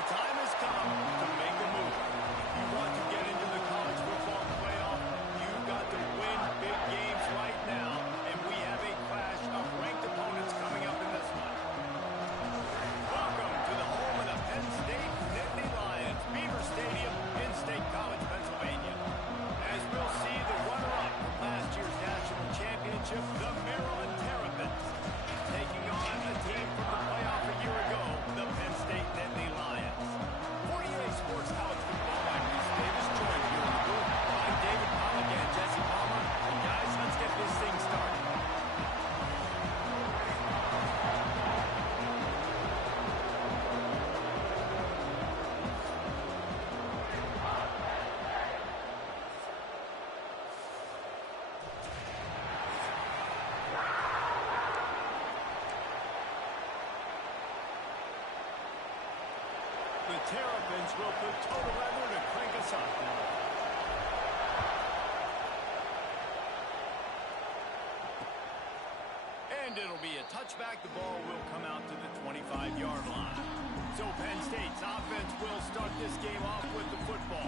the time has come to make a move. If you want to get into the college football playoff, you've got to win big games right now, and we have a clash of ranked opponents coming up in this one. Welcome to the home of the Penn State Nittany Lions, Beaver Stadium in State College, Pennsylvania. As we'll see the runner-up from last year's national championship, the Maryland Terrapins, taking on a team from the playoff a year ago, the Penn State Nittany Lions. 48 Sports College Football, I'm Reese Davis, joined here in the booth by David Pollock and Jesse Palmer. And guys, let's get this thing started. The Terrapins will put total weather to crank us up. And it'll be a touchback. The ball will come out to the 25-yard line. So Penn State's offense will start this game off with the football.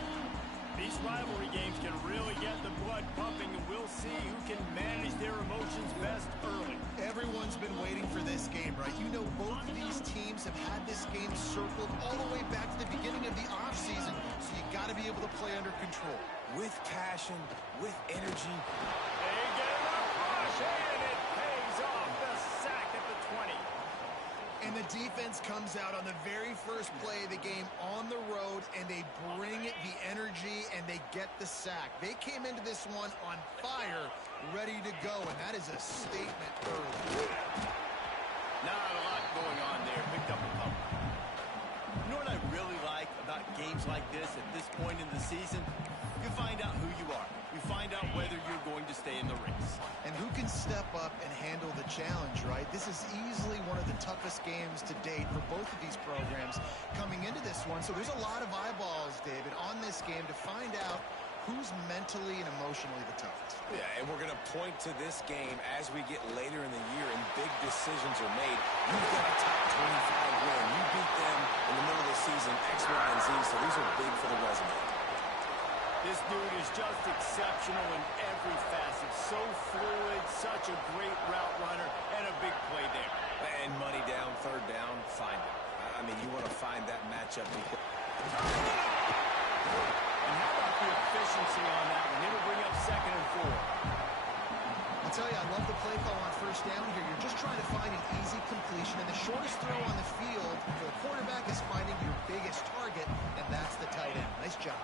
These rivalry games can really get the blood pumping, and we'll see who can manage their emotions best early. Everyone's been waiting for this game, right? You know, both of these teams have had this game circled all the way back to the beginning of the offseason, so you got to be able to play under control. With passion, with energy. They get a rush, and it pays off. The sack at the 20. And the defense comes out on the very first play of the game on the road, and they bring the energy, and they get the sack. They came into this one on fire, ready to go, and that is a statement early. Not a lot going on there. Picked up a couple. You know what I really like about games like this at this point in the season? You find out who you are. You find out whether you're going to stay in the race. And who can step up and handle the challenge, right? This is easily one of the toughest games to date for both of these programs coming into this one. So there's a lot of eyeballs, David, on this game to find out who's mentally and emotionally the toughest. Yeah, and we're going to point to this game as we get later in the year and big decisions are made. You've got a top 25 win. You beat them in the middle of the season, X, Y, and Z, so these are big for the resume. This dude is just exceptional in every facet. So fluid, such a great route runner, and a big play there. And money down, third down, find it. I mean, you want to find that matchup. And how about the efficiency on that one? It'll bring up 2nd and 4. I'll tell you, I love the play call on first down here. You're just trying to find an easy completion, and the shortest throw on the field for the quarterback is finding your biggest target, and that's the tight end. Nice job.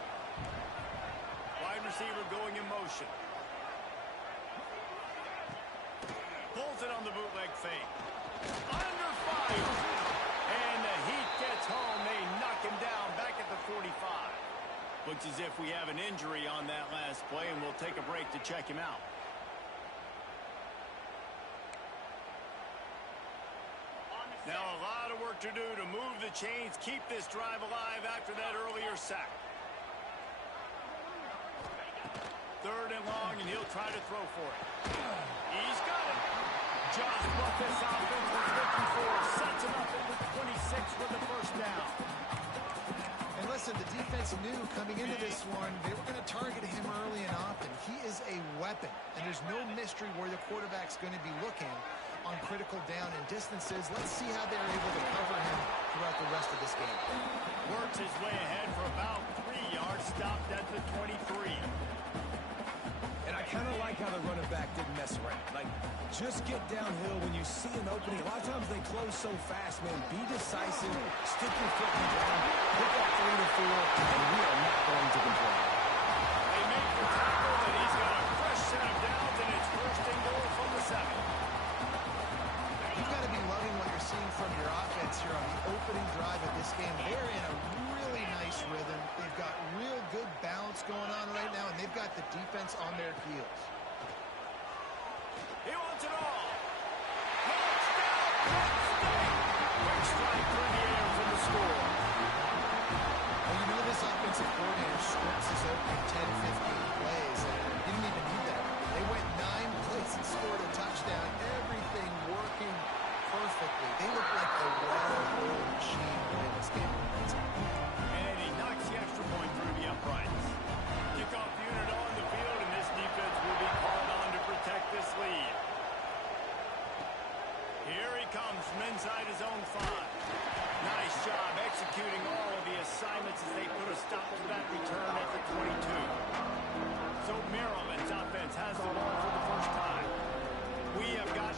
Wide receiver going in motion. Pulls it on the bootleg fake. Under fire. And the heat gets home. They knock him down back at the 45. Looks as if we have an injury on that last play, and we'll take a break to check him out. Now a lot of work to do to move the chains, keep this drive alive after that earlier sack. 3rd and long, and he'll try to throw for it. He's got it. Just what this offense was looking for. Sets him up at the 26 with the first down. And listen, the defense knew coming into this one they were going to target him early and often. He is a weapon, and there's no mystery where the quarterback's going to be looking on critical down and distances. Let's see how they're able to cover him throughout the rest of this game. Works his way ahead for about 3 yards, stopped at the 23. And I kind of like how the running back didn't mess around. Like, just get downhill when you see an opening. A lot of times they close so fast, man. Be decisive, stick your foot in the ground, pick up 3 to 4, and we are not going to complain. They make the tackle, and he's got a fresh set of downs, and it's 1st and goal from the 7. You've got to be loving what you're seeing from your offense here on the opening drive of this game. They're in a really nice rhythm. They've got real good balance going on right now, and they've got the defense on their heels. He wants it all. Touchdown, Penn State. Quick strike through the air for the score. Well, you know this offensive coordinator scripts his opening 10, 15 plays, and he didn't even need that. They went 9 plays and scored a touchdown. Everything working perfectly. They look like a well-oiled machine in this game.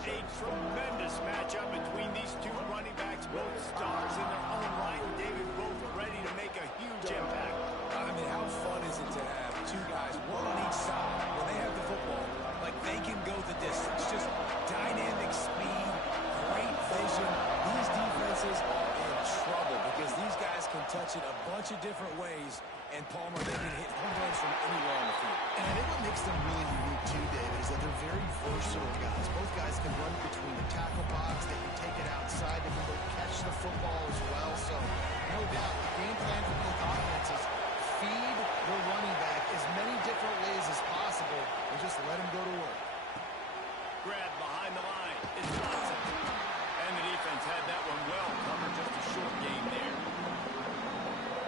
A tremendous matchup between these two running backs, both stars in their own right, and David, both ready to make a huge impact. I mean, how fun is it to have two guys, one on each side, when they have the football, like they can go the distance. Just dynamic speed, great vision. These defenses are in trouble because these guys can touch it a bunch of different ways, and Palmer, they can hit home runs from anywhere on the field. And I think what makes them really unique too, David, is that they're very versatile guys. Both guys can run between the tackle box. They can take it outside. They can go catch the football as well. So, no doubt, the game plan for both offenses, feed the running back as many different ways as possible and just let him go to work. Grab behind the line. It's Watson. And the defense had that one well covered. Just a short game there.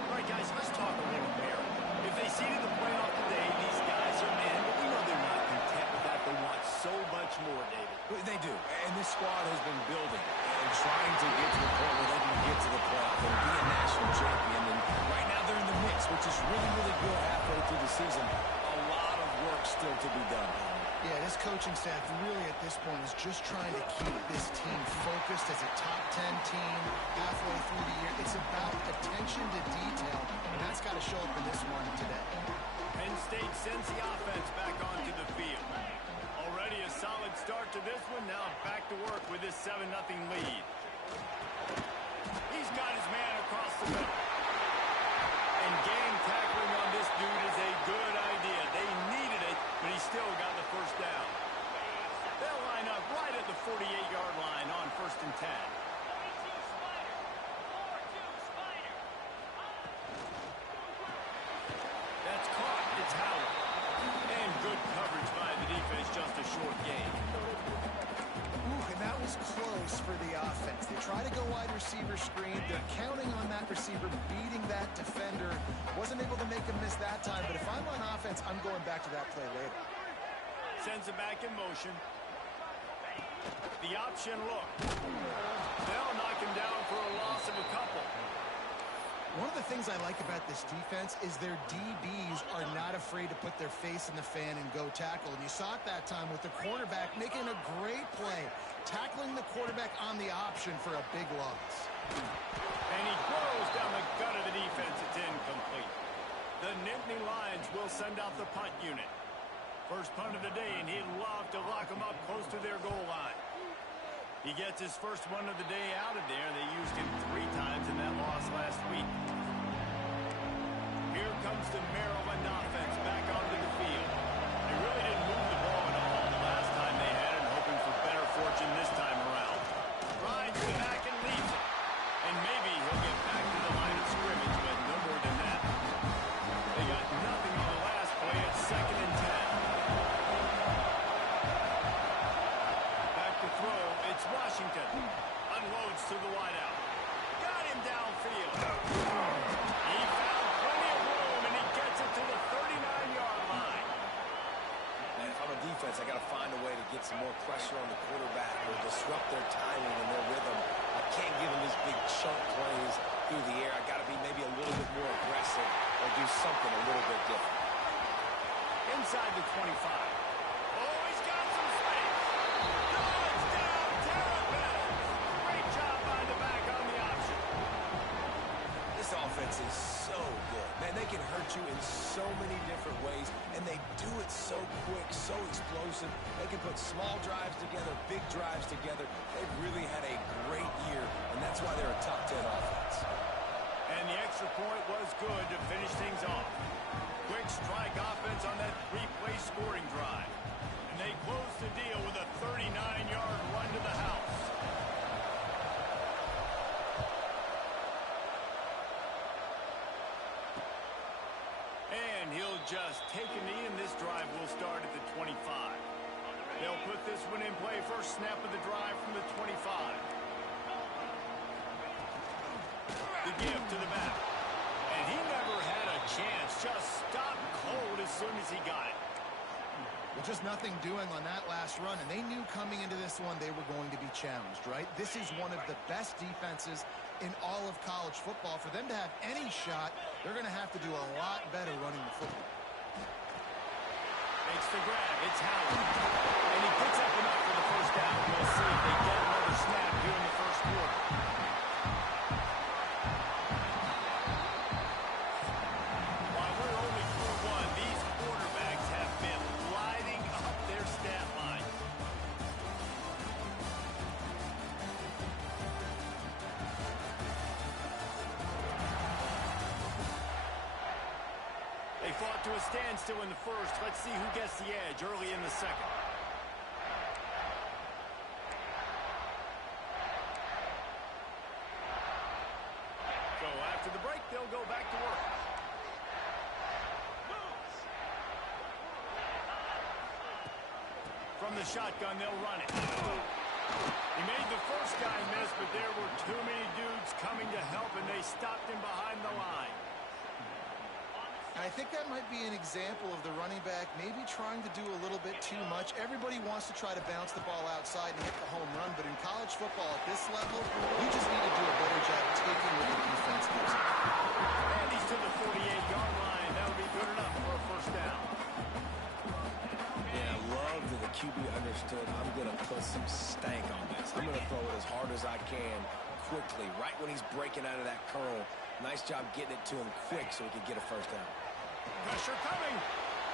All right, guys, let's talk a little merit. If they seeded the playoff today, these guys are in, but we know they're not content with that. They want so much more, David. They do, and this squad has been building and trying to get to the point where they can get to the playoff and be a national champion. And right now they're in the mix, which is really, really good halfway through the season. A lot of work still to be done. Yeah, this coaching staff really at this point is just trying to keep this team focused as a top 10 team halfway through the year. It's about attention to detail, and that's got to show up in this one today. Penn State sends the offense back onto the field. Already a solid start to this one. Now back to work with this 7-0 lead. He's got his man across the middle. And game tackling on this dude is a good idea. They needed it, but he still got the first down. They'll line up right at the 48-yard line on 1st and 10. That's caught. It's Howard. And good coverage by the defense, just a short gain. Ooh, and that was close for the offense. They try to go wide receiver screen. They're counting on that receiver beating that defender. Wasn't able to make him miss that time, but if I'm on offense, I'm going back to that play later. Sends it back in motion. The option look. They'll knock him down for a loss of a couple. One of the things I like about this defense is their DBs are not afraid to put their face in the fan and go tackle. And you saw it that time with the quarterback making a great play, tackling the quarterback on the option for a big loss. And he throws down the gut of the defense. It's incomplete. The Nittany Lions will send out the punt unit. First punt of the day, and he'd love to lock them up close to their goal line. He gets his first one of the day out of there. They used him 3 times in that loss last week. Here comes the Maryland offense back onto the field. They really didn't move the ball at all the last time they had it, hoping for better fortune this time around. Rides it back and leaves it. And maybe he'll get back to the line of scrimmage, but no more than that. They got nothing on the last play at 2nd and 10. It's Washington. Unloads to the wideout. Got him downfield. He found plenty of room, and he gets it to the 39-yard line. And if I'm a defense, I got to find a way to get some more pressure on the quarterback or disrupt their timing and their rhythm. I can't give them these big chunk plays through the air. I got to be maybe a little bit more aggressive or do something a little bit different. Inside the 25. Oh, he's got some space. Dodge down, Terrapin. Great job by the back on the option. This offense is so good. Man, they can hurt you in so many different ways, and they do it so quick, so explosive. They can put small drives together, big drives together. They've really had a great year, and that's why they're a top 10 offense. And the extra point was good to finish things off. Quick strike offense on that 3-play scoring drive. And they close the deal with a 39-yard run to the house. And he'll just take a knee, and this drive will start at the 25. They'll put this one in play. First snap of the drive from the 25. The give to the back. And he never had a chance. Just stopped cold as soon as he got it. Well, just nothing doing on that last run, and they knew coming into this one they were going to be challenged, right? This is one of the best defenses in all of college football. For them to have any shot, they're going to have to do a lot better running the football. Makes the grab. It's Howard. And he picks up enough for the first down. We'll see if they get another snap here in the first quarter. While we're only through one, these quarterbacks have been lighting up their stat line. They fought to a standstill in the first. Let's see who gets the edge early in the second. So after the break, they'll go back to work. From the shotgun, they'll run it. He made the first guy miss, but there were too many dudes coming to help, and they stopped him behind the line. I think that might be an example of the running back maybe trying to do a little bit too much. Everybody wants to try to bounce the ball outside and hit the home run, but in college football at this level, you just need to do a better job taking what the defense gives you. And he's to the 48-yard line. That'll be good enough for a first down. Yeah, I love that the QB understood I'm going to put some stank on this. I'm going to throw it as hard as I can quickly, right when he's breaking out of that curl. Nice job getting it to him quick so he could get a first down. Pressure coming.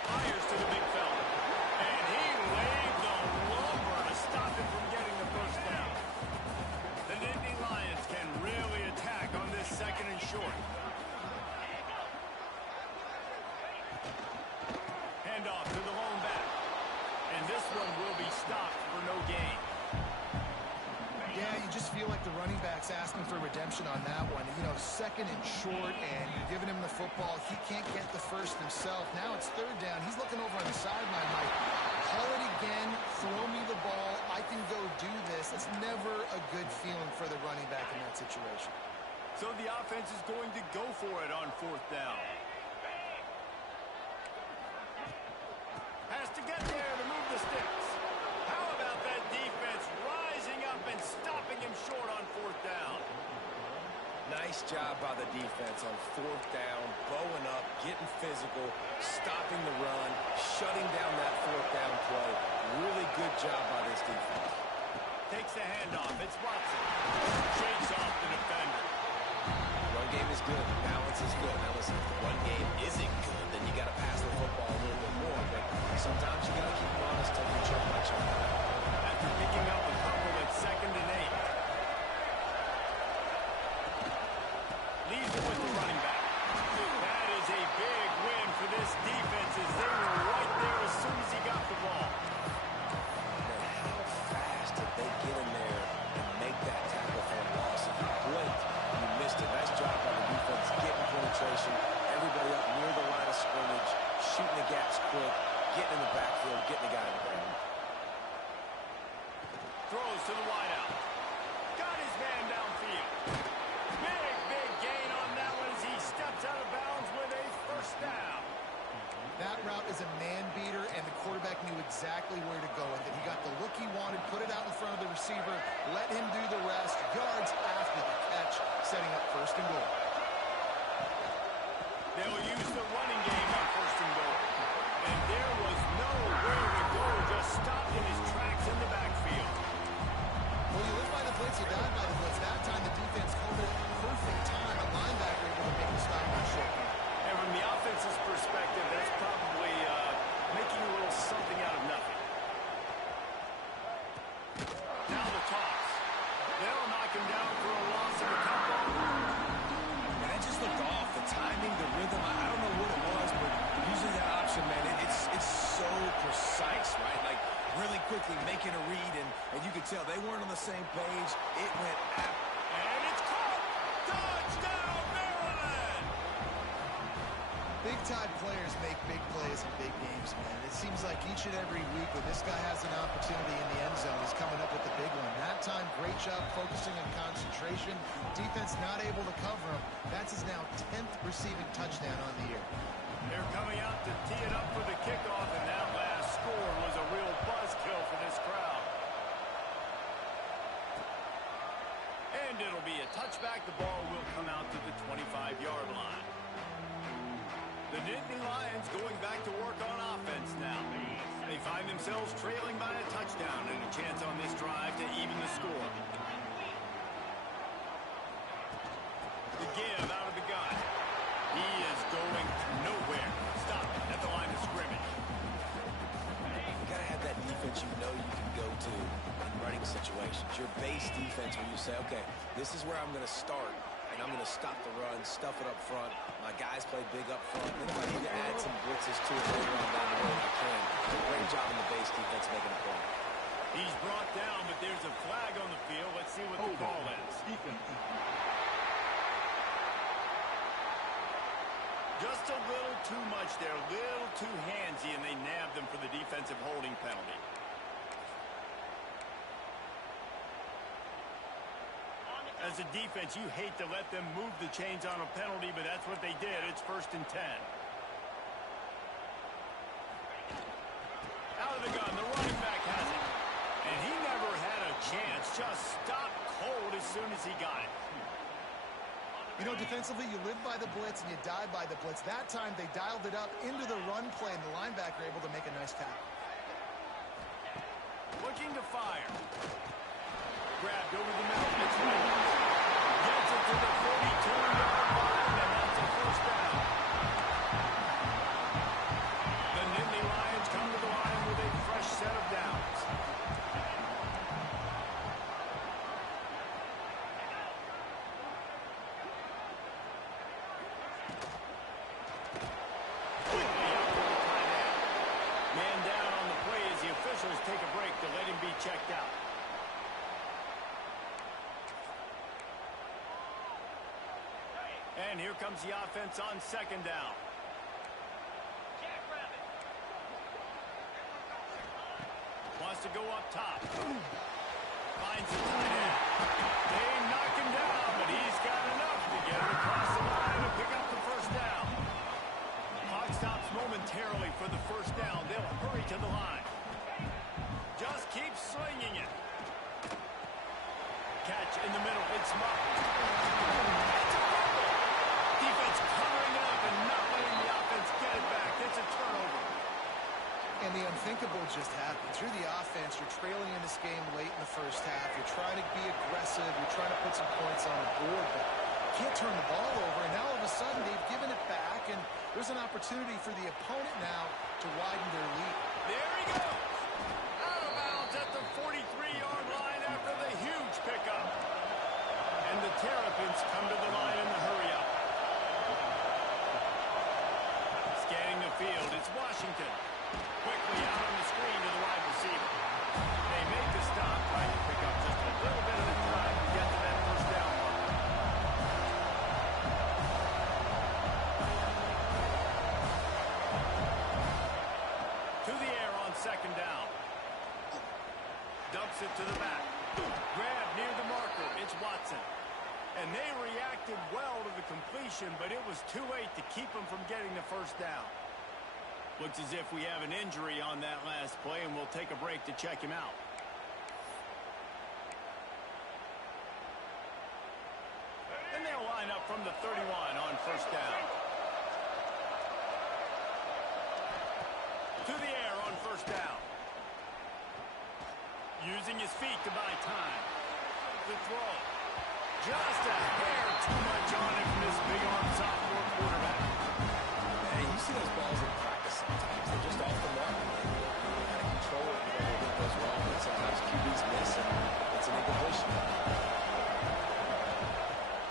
Fires to the big fella. And he laid the lumber to stop him from getting the first down. The Nittany Lions can really attack on this second and short. Handoff to the lone back. And this one will be stopped for no gain. Yeah, you just feel like the running back's asking for redemption on that one. You know, second and short, and you're giving him the football. He can't get the first himself. Now it's third down. He's looking over on the sideline like, call it again, throw me the ball, I can go do this. It's never a good feeling for the running back in that situation. So the offense is going to go for it on fourth down. Has to get there to move the sticks. How about that defense rising up and stopping him short on fourth down? Nice job by the defense on fourth down, bowing up, getting physical, stopping the run, shutting down that fourth down play. Really good job by this defense. Takes the handoff. It's Watson. Shakes off the defender. Run game is good. Balance is good. Now listen, if the run game isn't good, then you got to pass the football a little bit more. But sometimes you got to keep them honest, taking chunk by chunk. After picking up a couple at 2nd and 8. Leaves it with the running back. That is a big win for this defense as they were right there as soon as he got the ball. Man, how fast did they get in there and make that tackle for a loss? If you blinked, you missed it. Nice job by the defense getting penetration. Everybody up near the line of scrimmage, shooting the gaps quick, getting in the backfield, getting the guy in the ground. Throws to the wideout. Got his man downfield. Big gain on that one as he steps out of bounds with a first down. That route is a man beater, and the quarterback knew exactly where to go with it. He got the look he wanted, put it out in front of the receiver, let him do the rest, yards after the catch, setting up first and goal. They'll use the running game on first and goal. And there was nowhere to go, just stopped in his tracks in the backfield. Well, you live by the blitz, you die by the blitz. That time the defense called it perfect time. A linebacker able to make the stop on short. And from the offense's perspective, that's probably making a little something out of nothing. Now the toss. They'll knock him down for a loss of a couple. And that just looked off. The timing, the rhythm, I don't know what it was, but usually that option, man, it's so precise, right? Like, really quickly making a read, and you could tell they weren't on the same page. It went out. And it's caught! Touchdown, Maryland! Big-time players make big plays in big games, man. It seems like each and every week when this guy has an opportunity in the end zone, he's coming up with the big one. That time, great job focusing on concentration. Defense not able to cover him. That's his now 10th receiving touchdown on the year. They're coming out to tee it up for the kickoff, and that last score was a real buzzkill for this crowd. And it'll be a touchback. The ball will come out to the 25-yard line. The Nittany Lions going back to work on offense now. They find themselves trailing by a touchdown and a chance on this drive to even the score. The give out of the gun. He is going nowhere. Stop at the line of scrimmage. You got to have that defense you know you can go to in running situations. Your base defense where you say, okay, this is where I'm going to start, and I'm going to stop the run, stuff it up front. My guys play big up front. Then if I need to add some blitzes to it later on down the road, I can. Great job in the base defense making a play. He's brought down, but there's a flag on the field. Let's see what the call is. Just a little too much there, a little too handsy, and they nabbed them for the defensive holding penalty. As a defense, you hate to let them move the chains on a penalty, but that's what they did. It's 1st and 10. Out of the gun, the running back has it. And he never had a chance. Just stopped cold as soon as he got it. You know, defensively, you live by the blitz and you die by the blitz. That time, they dialed it up into the run play, and the linebacker able to make a nice tackle. Looking to fire. Grabbed over the middle. It's right. Gets it to the 42-yard line, and that's a 1st down. The Nittany Lions come to the line with a fresh set of downs. Man down on the play as the officials take a break to let him be checked out. And here comes the offense on 2nd down. Wants to go up top. Finds the tight end. They knock him down, but he's got enough to get him across the line and pick up the 1st down. Clock stops momentarily for the 1st down. They'll hurry to the line. Just keep slinging it. Catch in the middle. It's Martin. It's a fumble. Defense covering it up and not letting the offense get it back. It's a turnover. And the unthinkable just happened. Through the offense, you're trailing in this game late in the 1st half. You're trying to be aggressive. You're trying to put some points on the board, but you can't turn the ball over. And now all of a sudden, they've given it back, and there's an opportunity for the opponent now to widen their lead. There he goes. Out of bounds at the 43-yard line after the huge pickup. And the Terrapins come to the line in the hurry-up. Scanning the field, it's Washington. Quickly out on the screen to the wide receiver. They make the stop, trying to pick up just a little bit at a time to get to that 1st down mark. To the air on 2nd down. Dumps it to the back. Grab near the marker. It's Watson. And they reacted well to the completion, but it was too late to keep them from getting the 1st down. Looks as if we have an injury on that last play, and we'll take a break to check him out. And they'll line up from the 31 on 1st down. To the air on 1st down. Using his feet to buy time. The throw. Just a hair too much on it from this big-arm sophomore quarterback. Hey, you see those balls in practice sometimes. They're just off the mark. You got to control it before it goes wrong. And sometimes QBs miss, and it's an incompletion.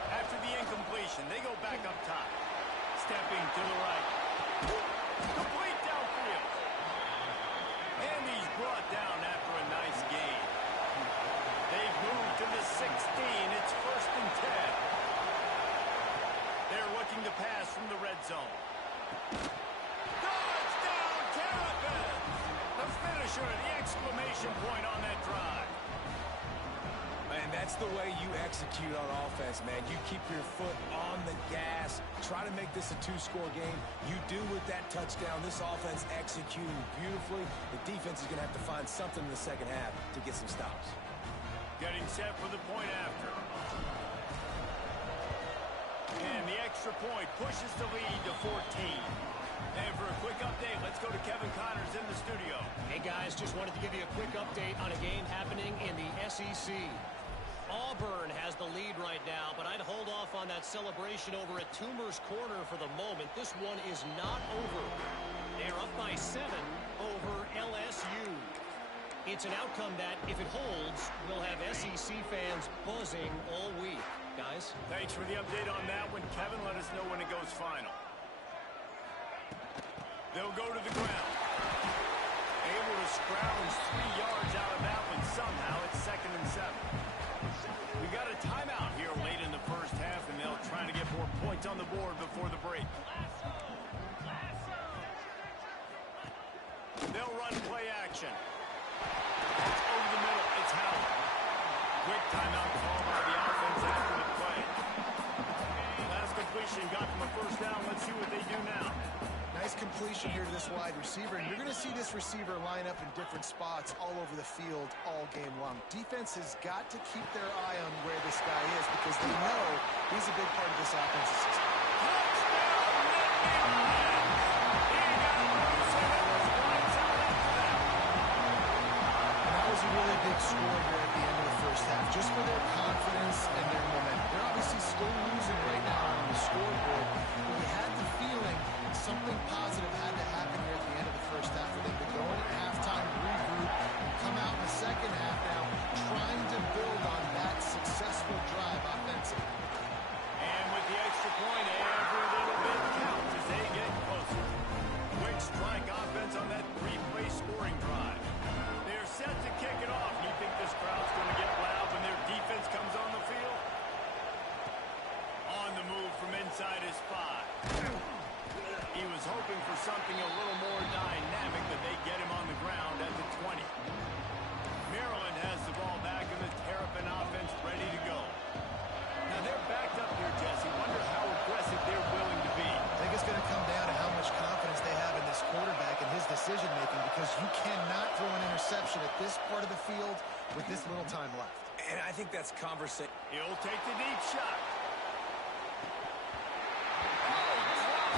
After the incompletion, they go back up top. Stepping to the right. Complete downfield. And he's brought down after a nice gain. They've moved to the 16. It's 1st and 10. They're looking to pass from the red zone. Touchdown, Terrapins! The finisher, the exclamation point on that drive. Man, that's the way you execute on offense, man. You keep your foot on the gas. Try to make this a 2-score game. You do with that touchdown. This offense executing beautifully. The defense is going to have to find something in the 2nd half to get some stops. Getting set for the point after. And the extra point pushes the lead to 14. And for a quick update, let's go to Kevin Connors in the studio. guys. Just wanted to give you a quick update on a game happening in the SEC. Auburn has the lead right now, but I'd hold off on that celebration over at Toomer's Corner for the moment. This one is not over. They're up by 7 over LSU. It's an outcome that, if it holds, will have SEC fans buzzing all week. Guys? Thanks for the update on that one, Kevin. Let us know when it goes final. They'll go to the ground. Able to scrounge 3 yards out of that one somehow. It's 2nd and 7. We got a timeout here late in the first half, and they'll try to get more points on the board before the break. They'll run play action. It's over the middle. It's Howard. Quick timeout call by the offense after the play. Last completion got them a first down. Let's see what they do now. Nice completion here to this wide receiver, and you're going to see this receiver line up in different spots all over the field all game long. Defense has got to keep their eye on where this guy is because they know he's a big part of this offensive system. That was a really big score here at the end of the first half, just for their confidence and their momentum. They're obviously still losing right now on the scoreboard, but we had the feeling something positive had to happen here at the end of the first half for them to go in at halftime, regroup, and come out in the second half now trying to build on that successful drive offensively. And with the extra point, every little bit counts as they get closer. Quick strike offense on that 3-play scoring drive. They're set to kick it off. You think this crowd's going to get loud when their defense comes on the field? On the move from inside his 5. He was hoping for something a little more dynamic, but they get him on the ground at the 20. Maryland has the ball back and the Terrapin offense ready to go. Now they're backed up here, Jesse. Wonder how aggressive they're willing to be. I think it's going to come down to how much confidence they have in this quarterback and his decision-making because you cannot throw an interception at this part of the field with this little time left. And I think that's conversation. He'll take the deep shot.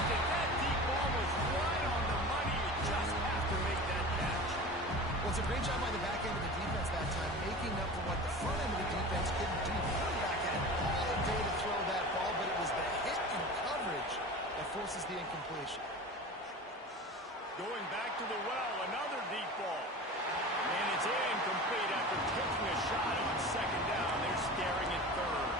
That deep ball was right on the money. You just have to make that catch. Well, it's a great job by the back end of the defense that time, making up for what the front end of the defense couldn't do. The quarterback had all day to throw that ball, but it was the hit in coverage that forces the incompletion. Going back to the well, another deep ball. And it's incomplete after taking a shot on 2nd down. They're staring at 3rd.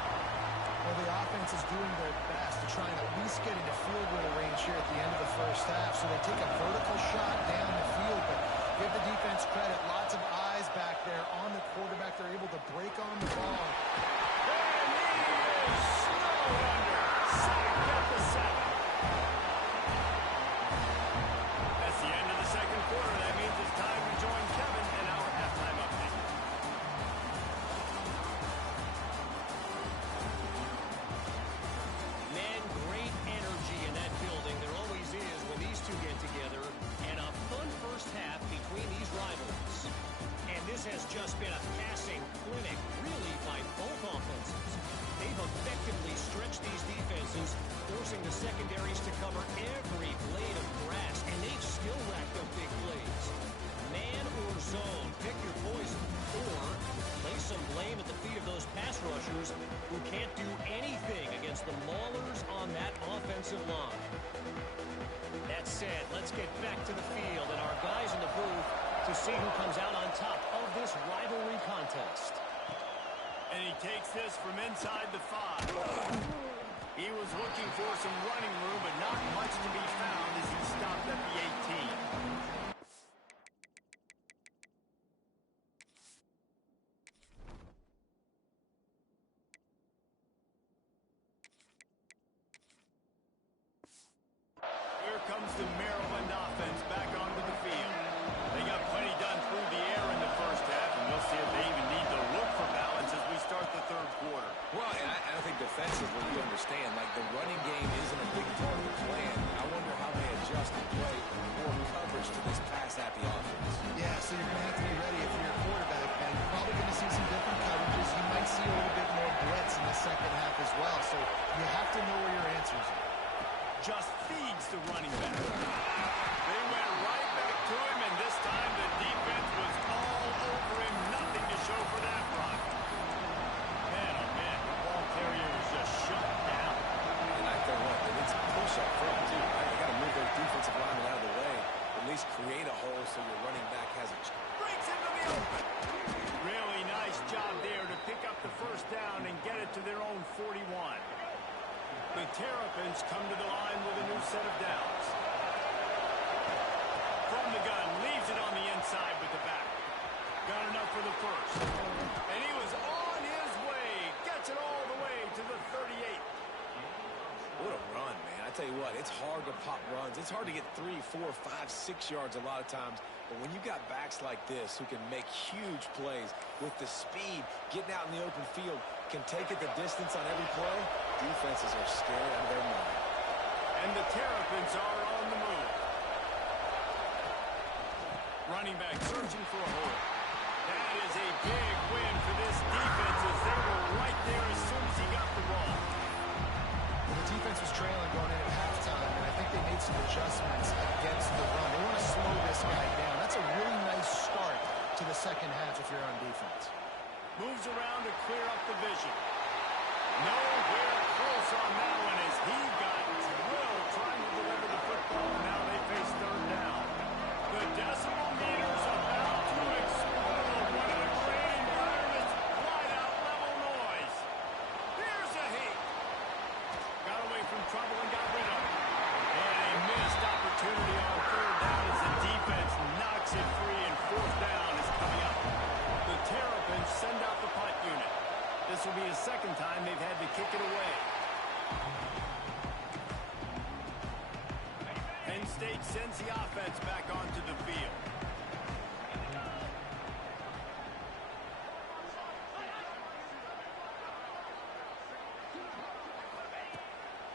Well, the offense is doing their best to try and at least get into field goal range here at the end of the first half. So they take a vertical shot down the field, but give the defense credit. Lots of eyes back there on the quarterback. They're able to break on the ball. And he is snowed under. Sacked at the 7. That's the end of the second quarter. That means it's time to join Kevin in our halftime update. Man, great energy in that building. There always is when these two get together. And a fun first half between these rivals. And this has just been a passing clinic, really, by both offenses. They've effectively stretched these defenses, forcing the secondaries to cover every blade of grass. And they've still racked up big plays. Man or zone, pick your poison. Or place some blame at the feet of those pass rushers who can't do anything against the maulers on that offensive line. That said, let's get back to the field and our guys in the booth to see who comes out on top of this rivalry contest. And he takes this from inside the 5. He was looking for some running room, but not much to be found as he stopped at the 18. Here comes the Maryland offense back onto the field. They got plenty done through the air in the first half, and we'll see if they even need to look for balance as we start the 3rd quarter. Well, and I think defensively, you understand, like the running game isn't a big part of the plan. I wonder how they adjust and play more coverage to this pass-happy offense. Yeah, so you're going to have to be ready if you're a quarterback, man. You're probably going to see some different coverages. You might see a little bit more blitz in the second half as well. So you have to know where your answers are. Just feeds the running back. They went right back to him, and this time the defense least create a hole so your running back has a chance. Breaks into the open. Really nice job there to pick up the first down and get it to their own 41. The Terrapins come to the line with a new set of downs. From the gun, leaves it on the inside with the back. Got enough for the first. And he was on his way. Gets it all the way to the 38. What a run, man. I tell you what, it's hard to pop runs. It's hard to get 3, 4, 5, 6 yards a lot of times. But when you got backs like this who can make huge plays with the speed, getting out in the open field, can take it the distance on every play, defenses are scared out of their mind. And the Terrapins are on the move. Running back searching for a hole. That is a big win for this defense as they were right there as soon as he got the ball. Well, the defense was trailing going in at halftime, and I think they made some adjustments against the run. They want to slow this guy down. That's a really nice start to the second half if you're on defense. Moves around to clear up the vision. Nowhere close on that one as he got drilled trying to deliver the football. Now they face third down. The decimal meters about to explode. One of the great environments. Wide out level noise. Here's a hit. Got away from trouble and got rid of it. And a missed opportunity on third down as the defense knocks it free and fourth down is coming up. The Terrapins send out the punt unit. This will be the second time they've had to kick it away. Penn State sends the offense back onto the field.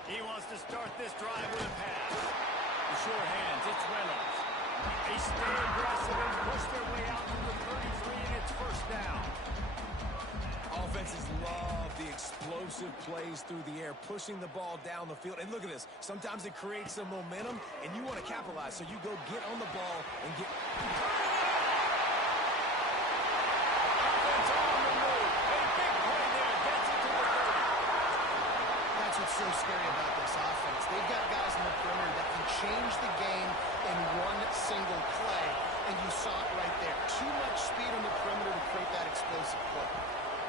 He wants to start this drive with a pass. The sure hands, it's Reynolds. They stay aggressive and push their way out to the 33, and it's first down. Offenses love the explosive plays through the air, pushing the ball down the field. And look at this. Sometimes it creates some momentum, and you want to capitalize. So you go get on the ball and get... Offense on the move. A big play there. Gets it to the 30. That's what's so scary about this offense. They've got guys in the perimeter that can change the game in one single play, and you saw it right there. Too much speed on the perimeter to create that explosive play.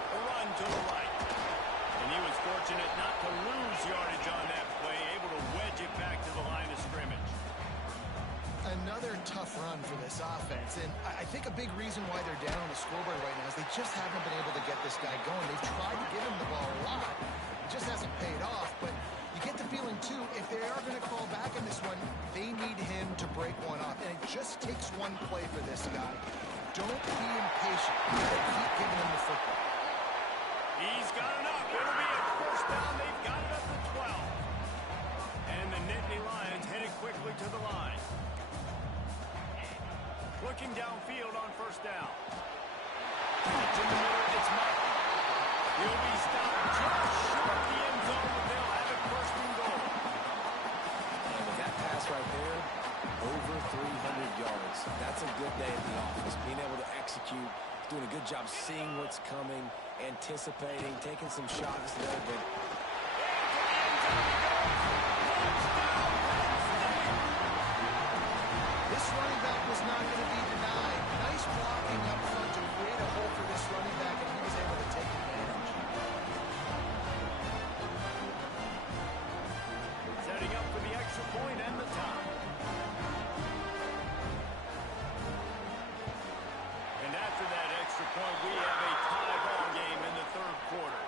A run to the right. And he was fortunate not to lose yardage on that play, able to wedge it back to the line of scrimmage. Another tough run for this offense, and I think a big reason why they're down on the scoreboard right now is they just haven't been able to get this guy going. They've tried to give him the ball a lot. It just hasn't paid off, but you get the feeling, too, if they are going to call back in this one, they need him to break one off, and it just takes one play for this guy. Don't be impatient. You got to keep giving him the football. He's got enough. It'll be a first down. They've got it up to 12. And the Nittany Lions headed quickly to the line. Looking downfield on first down. It's in the middle. It's Martin. He'll be stopped just short of the end zone, but they'll have it first and goal. And with that pass right there, over 300 yards. That's a good day at the office. Being able to execute, doing a good job seeing what's coming, anticipating, taking some shots there, but... This running back was not going to be denied. Nice blocking up front to create a hole for this running back, and he was able to take advantage. Setting up for the extra point and the tie. And after that extra point, we have a tie ball game in the third quarter.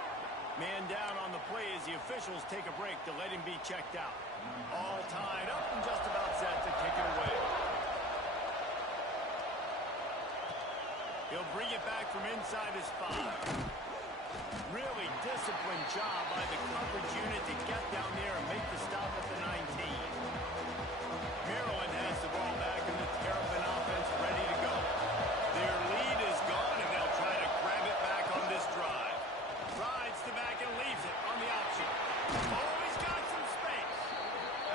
Man down on the play as the officials take a break to let him be checked out. All tied up and just about set to kick it away. He'll bring it back from inside his 5. Really disciplined job by the coverage unit to get down there and make the stop at the 19. Maryland has the ball back and the Terrapin offense ready to go. Their lead is gone and they'll try to grab it back on this drive. Rides the back and leaves it on the option. Oh, he's got some space.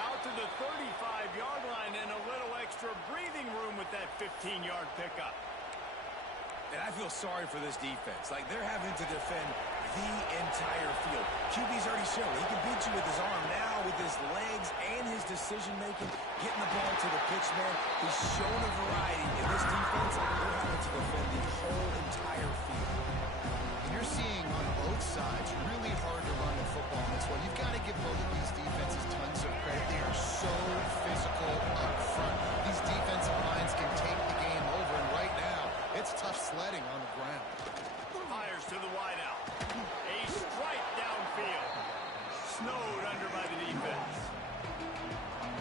Out to the 35-yard line and a little extra breathing room with that 15-yard pickup. And I feel sorry for this defense. Like, they're having to defend the entire field. QB's already shown he can beat you with his arm. Now, with his legs and his decision-making, getting the ball to the pitch man, he's shown a variety. In this defense, they're having to defend the whole entire field. You're seeing on both sides really hard to run the football in this one. You've got to give both of these defenses tons of credit. They are so physical up front. These defensive lines can take the game over, and right now, it's tough sledding on the ground. Fires to the wideout. A strike downfield. Snowed under by the defense.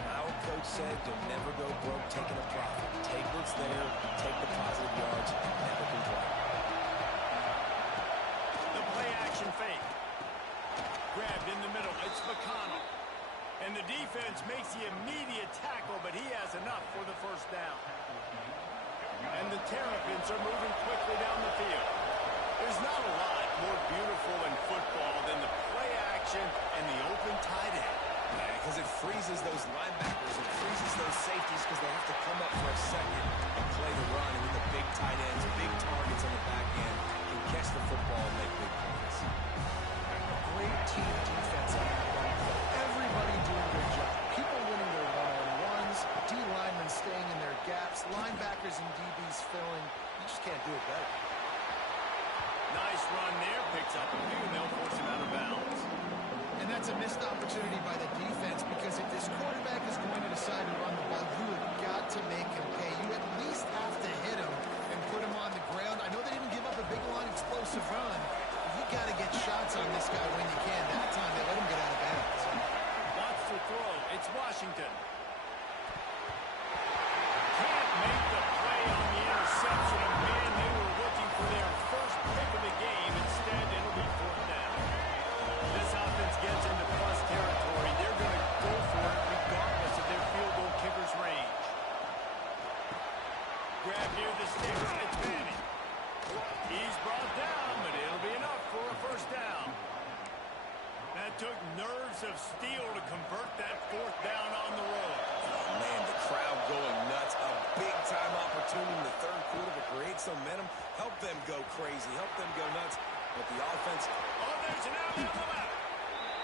Our coach said you'll never go broke taking a profit. Take what's there, take the positive yards, never complain. The play action fake. Grabbed in the middle. It's McConnell. And the defense makes the immediate tackle, but he has enough for the first down. And the Terrapins are moving quickly down the field. There's not a lot more beautiful in football than the play action and the open tight end. Because it freezes those linebackers, it freezes those safeties because they have to come up for a second and play the run. And with the big tight ends, big targets on the back end, can catch the football and make big plays. Great team defense on that run play. Everybody doing their job. People winning their one-on-ones, D linemen staying in their gaps, linebackers and DBs filling. You just can't do it better. Nice run there. Picks up a few, and they'll force him out of bounds. And that's a missed opportunity by the defense, because if this quarterback is going to decide to run the ball, you have got to make him pay. You at least have to hit him and put him on the ground. I know they didn't give up a big long explosive run, but you got to get shots on this guy when you can. That time they let him get out of bounds. Wants to throw. It's Washington. Can't make the play on the interception. And man, they were looking for their first pick of the game. Instead, it'll be fourth down. This offense gets into plus territory. They're going to go for it regardless of their field goal kicker's range. Grab near the sticks. It's Penn. He's brought down, but it'll be enough for a first down. That took nerves of steel to convert that fourth down on the road. Oh, man, the crowd going nuts. A big-time opportunity in the third quarter to create some momentum. Help them go crazy. Help them go nuts. But the offense... Oh, there's an alley on the left.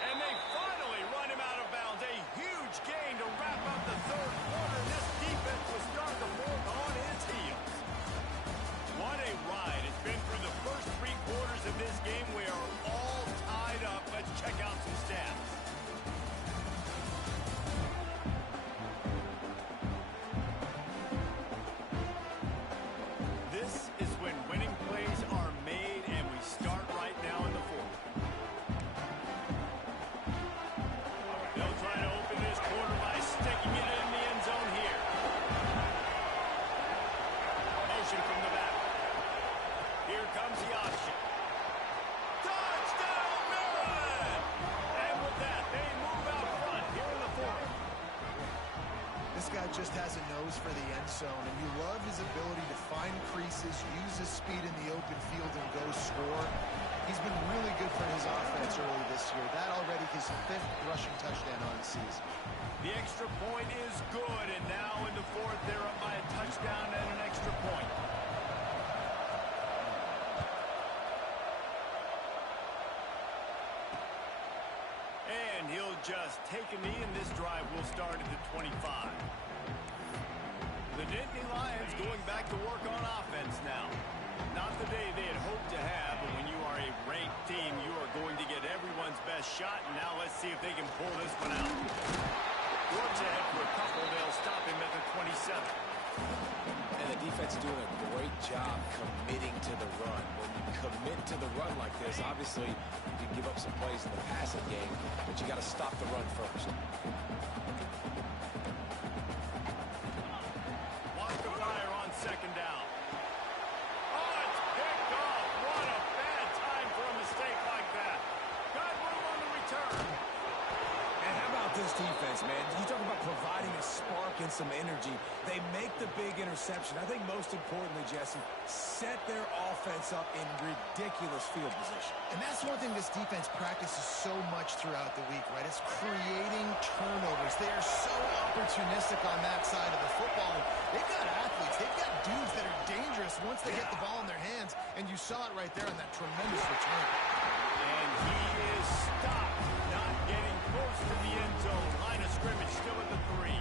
And they finally run him out of bounds. A huge gain to wrap up the third quarter. This defense was starting to work on his heels. What a ride. It's been through the first three quarters of this game. We are all tied up. Let's check out some stats. This is when winning plays are made, and we start right now in the fourth. They'll try to open this quarter by sticking it in the end zone here. Motion from the back. Here comes the option. Touchdown, Maryland! And with that, they move out front here in the fourth. This guy just has a nose for the end zone, and you love his ability to find creases, use his speed in the open field, and go score. He's been really good for his offense early this year. That already his fifth rushing touchdown on the season. The extra point is good, and now in the fourth, they're up by a touchdown and an extra point. And he'll just take a knee, and this drive will start at the 25. The Nittany Lions going back to work on offense now. Not the day they had hoped to have, but when you are a ranked team, you are going to get everyone's best shot. And now let's see if they can pull this one out. Works ahead for a couple. They'll stop him at the 27. And the defense is doing a great job committing to the run. When you commit to the run like this, obviously you can give up some plays in the passing game, but you got to stop the run first. Lost the fire on second down. Oh, it's picked off. What a bad time for a mistake like that. Got room on the return. And how about this defense, man? You talk about providing a spark and some energy. They make the big interception. I think most importantly, Jesse, set their offense up in ridiculous field position. And that's one thing this defense practices so much throughout the week, right? It's creating turnovers. They are so opportunistic on that side of the football. They've got athletes. They've got dudes that are dangerous once they get the ball in their hands, and you saw it right there on that tremendous return. And he is stopped, not getting close to the end zone. Line of scrimmage still at the 3.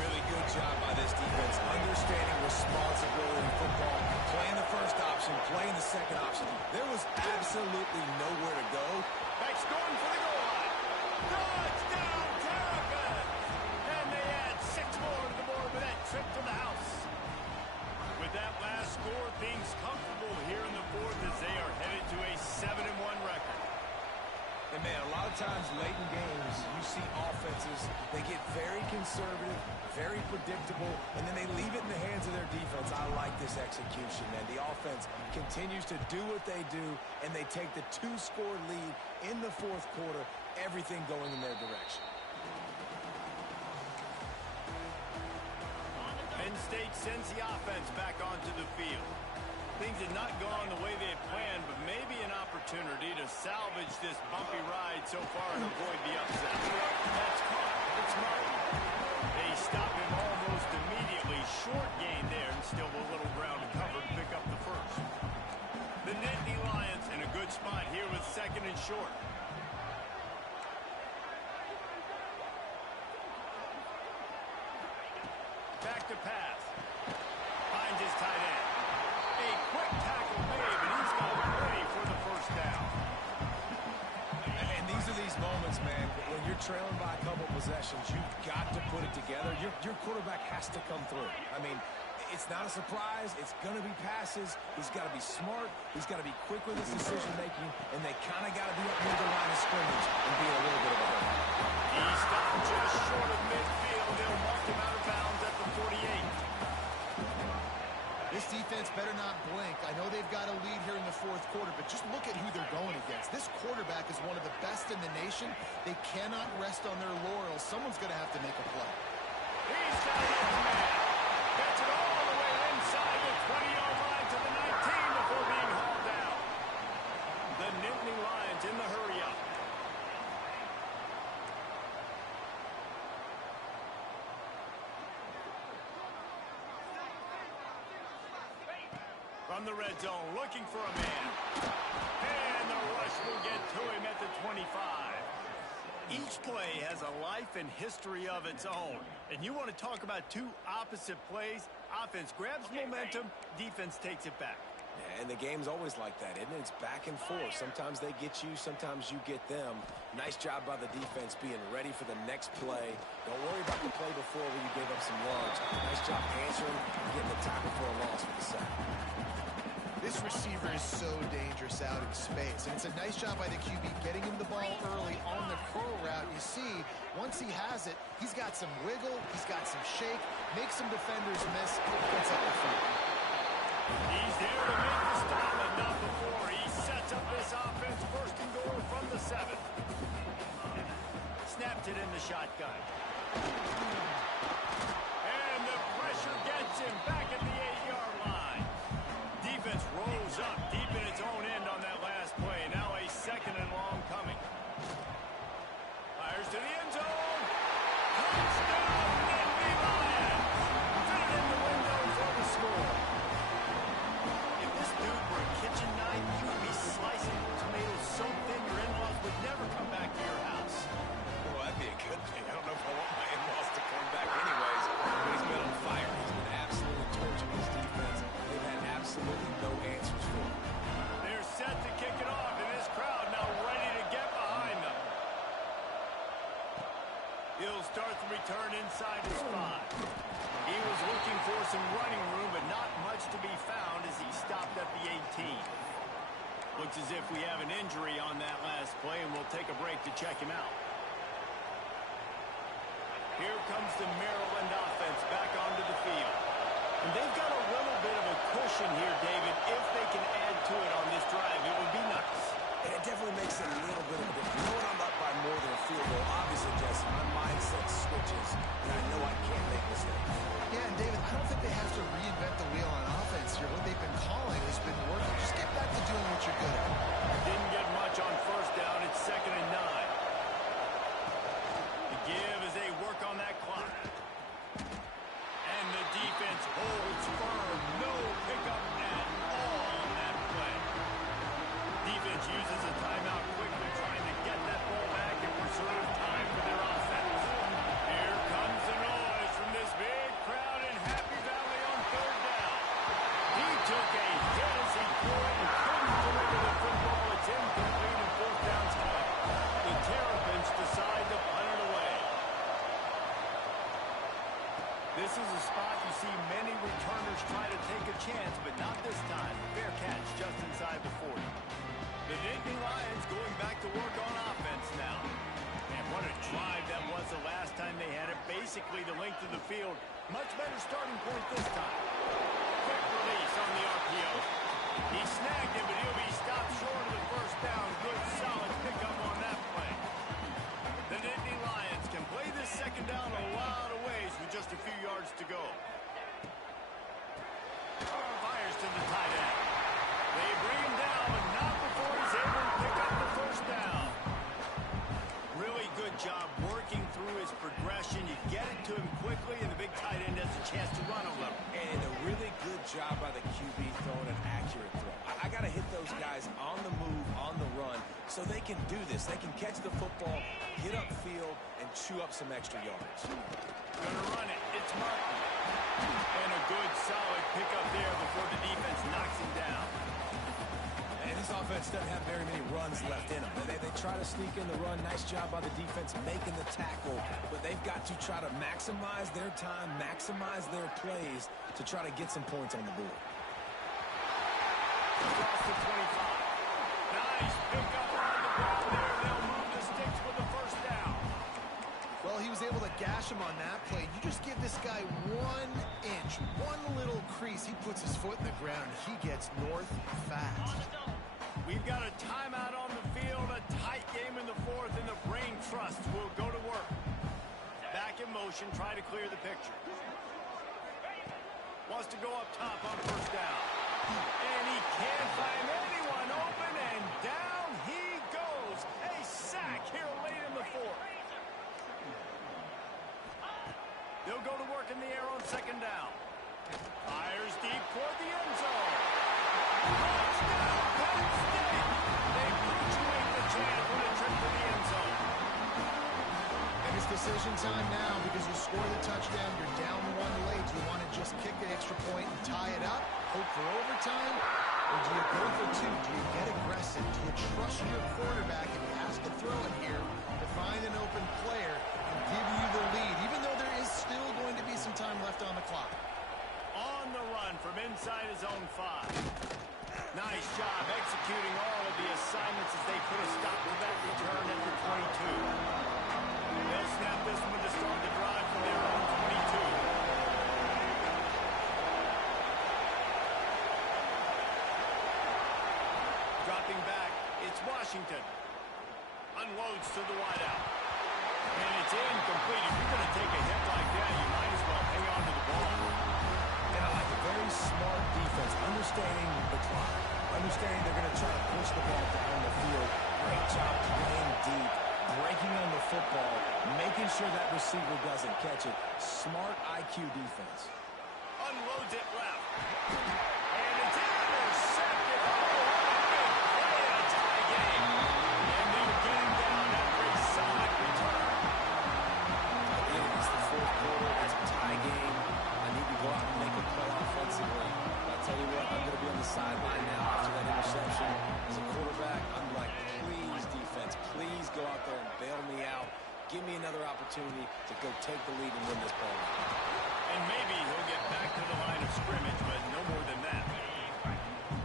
Really good job by this defense, understanding responsibility in football, playing the first option, playing the second option. There was absolutely nowhere to go. Backs going for the goal line. Touchdown, Terrapins! And they add 6 more to the board with that trip to the house. With that last score, things comfortable here in the 4th as they are headed to a 7-1 record. And, man, a lot of times late in games, you see offenses, they get very conservative, very predictable, and then they leave it in the hands of their defense. I like this execution, man. The offense continues to do what they do, and they take the 2-score lead in the 4th quarter, everything going in their direction. Penn State sends the offense back onto the field. Things had not gone the way they had planned, but maybe an opportunity to salvage this bumpy ride so far and avoid the upset. That's caught. It's Martin. They stop him almost immediately. Short gain there, and still a little ground to cover to pick up the first. The Nittany Lions in a good spot here with 2nd and short. Back to pass. Finds his tight end. A quick tackle made, and he's got ready for the first down. And these are these moments, man, when you're trailing by a couple possessions, you've got to put it together. Your quarterback has to come through. I mean, it's not a surprise. It's going to be passes. He's got to be smart. He's got to be quick with his decision-making, and they kind of got to be up near the line of scrimmage and be a little bit of a hurt. He stopped just short of midfield. They'll mark him out of bounds at the 48. This defense better not blink. I know they've got a lead here in the 4th quarter, but just look at who they're going against. This quarterback is one of the best in the nation. They cannot rest on their laurels. Someone's going to have to make a play. He's got his man. Gets it all the way inside the 20-yard line to the 19 before being hauled down. The Nittany Lions in the hurry-up. From the red zone, looking for a man. And the rush will get to him at the 25. Each play has a life and history of its own. And you want to talk about 2 opposite plays. Offense grabs momentum, defense takes it back. Yeah, and the game's always like that, isn't it? It's back and forth. Sometimes they get you, sometimes you get them. Nice job by the defense being ready for the next play. Don't worry about the play before where you gave up some yards. Nice job answering and getting the tackle for a loss for the sack. This receiver is so dangerous out in space, and it's a nice job by the QB getting him the ball early on the curl route. You see, once he has it, he's got some wiggle, he's got some shake, makes some defenders miss, gets up the field. He's there to make the stop, but not before. He sets up this offense, 1st and goal from the 7. Snapped it in the shotgun. And the pressure gets him back at the 8-yard line. Defense rolls up deep in its own end on that last play. Now a 2nd and long coming. Fires to the end zone. Touchdown, Nittany Lions. Fit it in the window for the score. If this dude were a kitchen knife, you would be slicing tomatoes so thin your in-laws would never come back to your house. Well, that'd be a good thing. I don't know if I want my in-laws to come back anyways, but he's been on fire. He's been absolutely torching this defense. They've had absolutely no answers for him. They're set to kick it off, and this crowd now ready to get behind them. He'll start the return inside his 5. He was looking for some running room, but not much to be found as he stopped at the 18. Looks as if we have an injury on that last play, and we'll take a break to check him out. Here comes the Maryland offense back onto the field. And they've got a little bit of a cushion here, David. If they can add to it on this drive, it would be nice. And it definitely makes it a little bit of a difference. You know when I'm up by more than a field goal, obviously, Jesse, my mindset switches, and I know I can't make mistakes. Yeah, and David, I don't think they have to reinvent the wheel on offense here. What they've been calling has been working. Just get back to doing what you're good at. Didn't get much on 1st down. It's 2nd and 9. The give as they work on that clock. And the defense holds firm. This is a spot you see many returners try to take a chance, but not this time. Fair catch just inside the 40. The Nittany Lions going back to work on offense now. And what a drive that was the last time they had it. Basically the length of the field. Much better starting point this time. Quick release on the RPO. He snagged him, but he'll be stopped short of the first down. Good, solid pickup on that play. The Nittany Lions can play this second down a lot of ways with just a few yards to go. Fires to the tight end. They bring him down, but not before he's able to pick up the first down. Really good job working through his progression. You get it to him quickly, and the big tight end has a chance to run a little. And a really good job by the QB throwing an accurate throw. I got to hit those guys on the move, on the run, so they can do this. They can catch the football, get upfield, and chew up some extra yards. Gonna run it. It's Martin. And a good, solid pickup there before the defense knocks him down. And this offense doesn't have very many runs left in them. They try to sneak in the run. Nice job by the defense making the tackle. But they've got to try to maximize their time, maximize their plays to try to get some points on the board. Across the 25. Nice pickup on the ground there. They'll move the sticks for the first down. Well, he was able to gash him on that play. You just give this guy 1 inch, one little crease. He puts his foot in the ground, and he gets north fast. We've got a timeout on the field, a tight game in the fourth, and the brain trust will go to work. Back in motion, try to clear the picture. Wants to go up top on first down. And he can't find anyone open, and down he goes. A sack here late in the fourth. They'll go to work in the air on second down. Fires deep toward the end zone. Touchdown, Penn State! They punctuate the chance with a trip to the end zone. And it's decision time now because you score the touchdown, you're down 1 late. Do you want to just kick the extra point and tie it up, hope for overtime? Or do you go for 2? Do you get aggressive? Do you trust your quarterback if he has to throw it here to find an open player and give you the lead, even though there is still going to be some time left on the clock? On the run from inside his own 5. Nice job executing all of the assignments as they put a stop to that return at the 22. They'll snap this one to start the drive from their own 22. Dropping back, it's Washington. Unloads to the wideout. And it's incomplete. If you're going to take a hit like that, you might as well hang on to the ball. And I like a very smart defense, understanding the clock, understanding they're going to try to push the ball down the field. Great job playing deep, breaking on the football, making sure that receiver doesn't catch it. Smart IQ defense. Unloads it left. And it's intercepted. Oh, what a big play in a tie game. And they're getting down after a solid return. Again, it's the fourth quarter. It's a tie game. I need to go out and make a play offensively. But I'll tell you what, I'm going to be on the sideline now after that interception. As a quarterback, I'm like, please, defense, please go out there and bail me out. Give me another opportunity to go take the lead and win this ball. And maybe he'll get back to the line of scrimmage, but no more than that.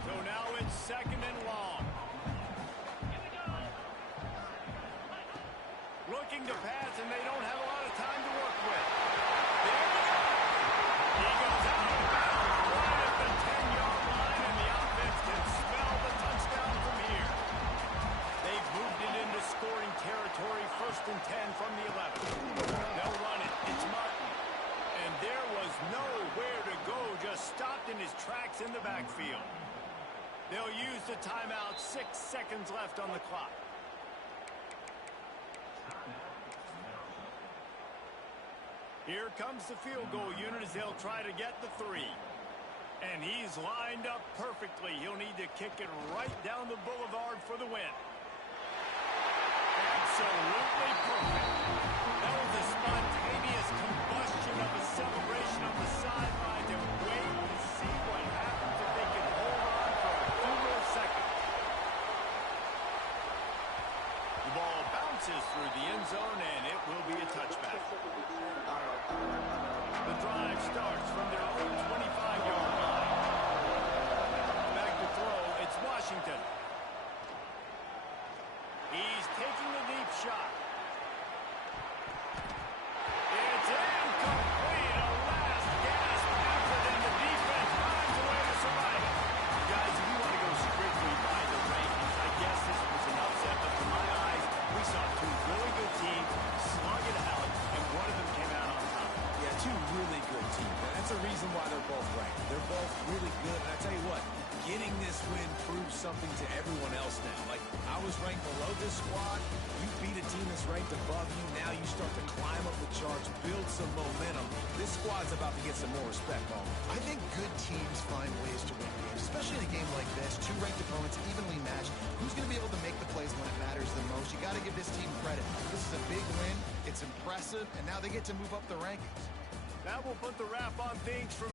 So now it's second and long. Looking to pass, and they don't have a lot of time to work with. There he goes. He goes out of bounds right at the 10-yard line, and the offense can smell the touchdown from here. They've moved it into scoring territory, 1st and 10 from the 11. They'll run it. It's Martin. And there was nowhere to go, just stopped in his tracks in the backfield. They'll use the timeout, 6 seconds left on the clock. Here comes the field goal unit as they'll try to get the 3. And he's lined up perfectly. He'll need to kick it right down the boulevard for the win. Absolutely perfect. That was a spontaneous combustion of a celebration on the sidelines, and wait to see what happens if they can hold on for a few more seconds. The ball bounces through the end zone, and it will be a touchback. The drive starts from their own 25-yard line. Back to throw, it's Washington. He's taking the deep shot. It's incomplete. A last gasp effort, and the defense finds a way to survive it. Guys, if you want to go strictly by the rankings, I guess this was an upset, but to my eyes, we saw two really good teams slug it out, and one of them came out on top. Yeah, two really good teams. And that's a reason why they're both ranked. They're both really good. And I tell you what, getting this win proves something to everyone else now. Like, I was ranked below this squad. You beat a team that's ranked above you. Now you start to climb up the charts, build some momentum. This squad's about to get some more respect, Paul. I think good teams find ways to win games, especially in a game like this. Two ranked opponents, evenly matched. Who's going to be able to make the plays when it matters the most? You got to give this team credit. This is a big win. It's impressive, and now they get to move up the rankings. That will put the wrap on things from